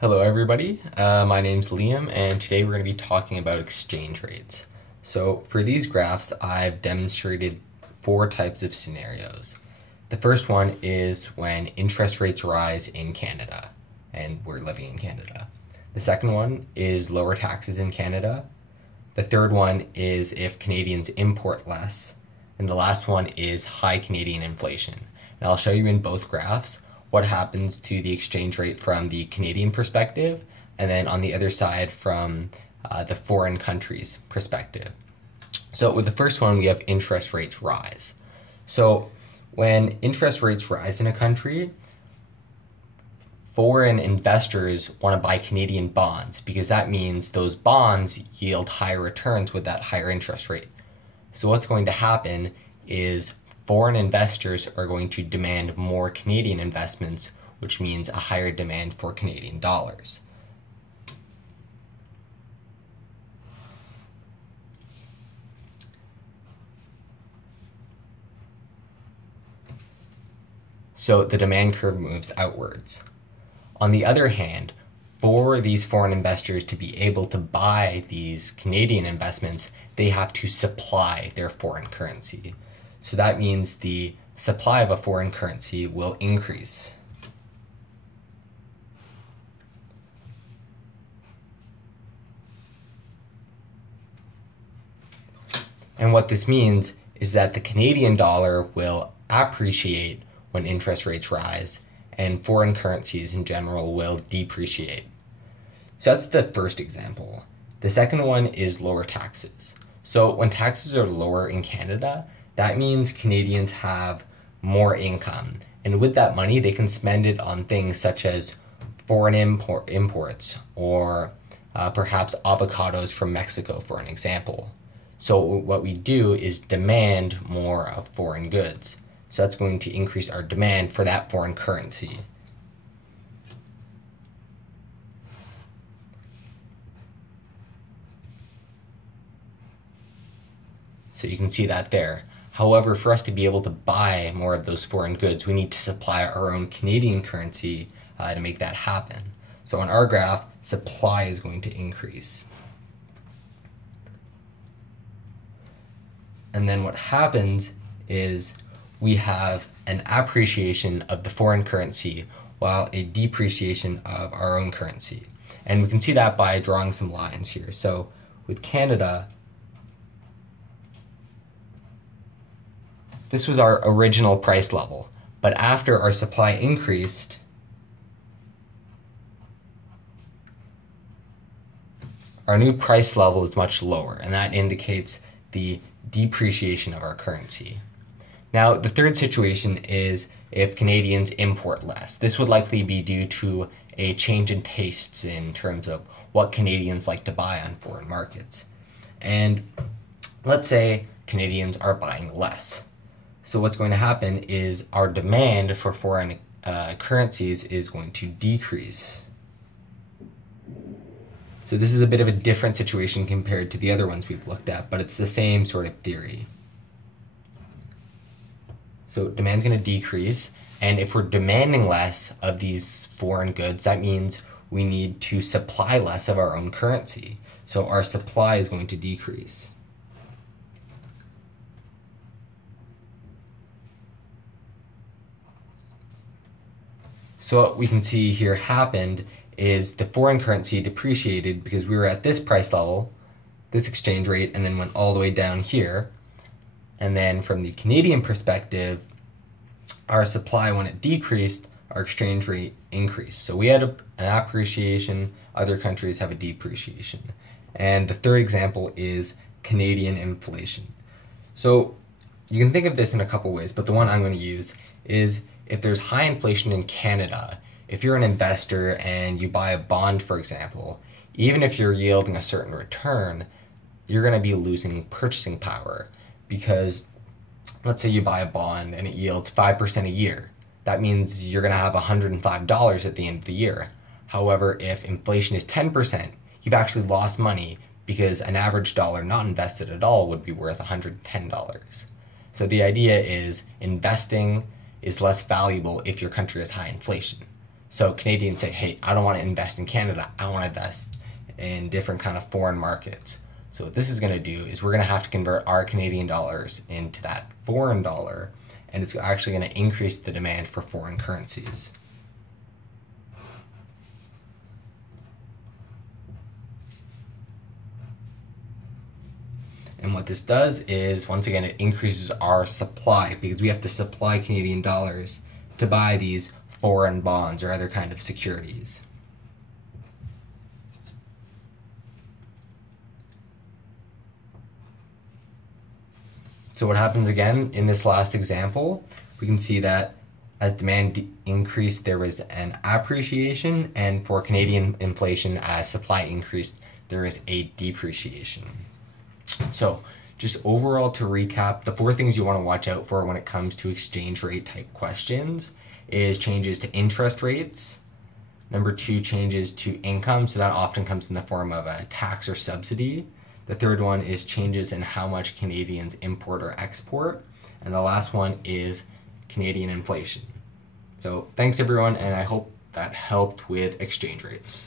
Hello everybody, my name's Liam and today we're going to be talking about exchange rates. So for these graphs I've demonstrated four types of scenarios. The first one is when interest rates rise in Canada and we're living in Canada. The second one is lower taxes in Canada. The third one is if Canadians import less. And the last one is high Canadian inflation. And I'll show you in both graphs what happens to the exchange rate from the Canadian perspective, and then on the other side from the foreign country's perspective. So with the first one, we have interest rates rise. So when interest rates rise in a country, foreign investors want to buy Canadian bonds because that means those bonds yield higher returns with that higher interest rate. So what's going to happen is foreign investors are going to demand more Canadian investments, which means a higher demand for Canadian dollars. So the demand curve moves outwards. On the other hand, for these foreign investors to be able to buy these Canadian investments, they have to supply their foreign currency. So that means the supply of a foreign currency will increase. And what this means is that the Canadian dollar will appreciate when interest rates rise, and foreign currencies in general will depreciate. So that's the first example. The second one is lower taxes. So when taxes are lower in Canada, that means Canadians have more income. And with that money, they can spend it on things such as foreign imports or perhaps avocados from Mexico, for an example. So what we do is demand more of foreign goods. So that's going to increase our demand for that foreign currency. So you can see that there. However, for us to be able to buy more of those foreign goods, we need to supply our own Canadian currency to make that happen. So on our graph, supply is going to increase. And then what happens is we have an appreciation of the foreign currency while a depreciation of our own currency. And we can see that by drawing some lines here. So with Canada, this was our original price level, but after our supply increased, our new price level is much lower, and that indicates the depreciation of our currency. Now, the third situation is if Canadians import less. This would likely be due to a change in tastes in terms of what Canadians like to buy on foreign markets. And let's say Canadians are buying less. So what's going to happen is our demand for foreign currencies is going to decrease. So this is a bit of a different situation compared to the other ones we've looked at, but it's the same sort of theory. So demand's going to decrease, and if we're demanding less of these foreign goods, that means we need to supply less of our own currency. So our supply is going to decrease. So what we can see here happened is the foreign currency depreciated because we were at this price level, this exchange rate, and then went all the way down here. And then from the Canadian perspective, our supply, when it decreased, our exchange rate increased. So we had an appreciation, other countries have a depreciation. And the third example is Canadian inflation. So you can think of this in a couple ways, but the one I'm going to use is if there's high inflation in Canada, if you're an investor and you buy a bond, for example, even if you're yielding a certain return, you're going to be losing purchasing power because let's say you buy a bond and it yields 5% a year. That means you're going to have $105 at the end of the year. However, if inflation is 10%, you've actually lost money because an average dollar not invested at all would be worth $110. So the idea is investing is less valuable if your country has high inflation. So Canadians say, hey, I don't want to invest in Canada, I want to invest in different kind of foreign markets. So what this is going to do is we're going to have to convert our Canadian dollars into that foreign dollar, and it's actually going to increase the demand for foreign currencies. And what this does is, once again, it increases our supply because we have to supply Canadian dollars to buy these foreign bonds or other kind of securities. So what happens again in this last example, we can see that as demand increased, there was an appreciation, and for Canadian inflation, as supply increased, there is a depreciation. So just overall to recap, the 4 things you want to watch out for when it comes to exchange rate type questions is changes to interest rates. Number 2, changes to income, so that often comes in the form of a tax or subsidy. The third one is changes in how much Canadians import or export. And the last one is Canadian inflation. So thanks everyone, and I hope that helped with exchange rates.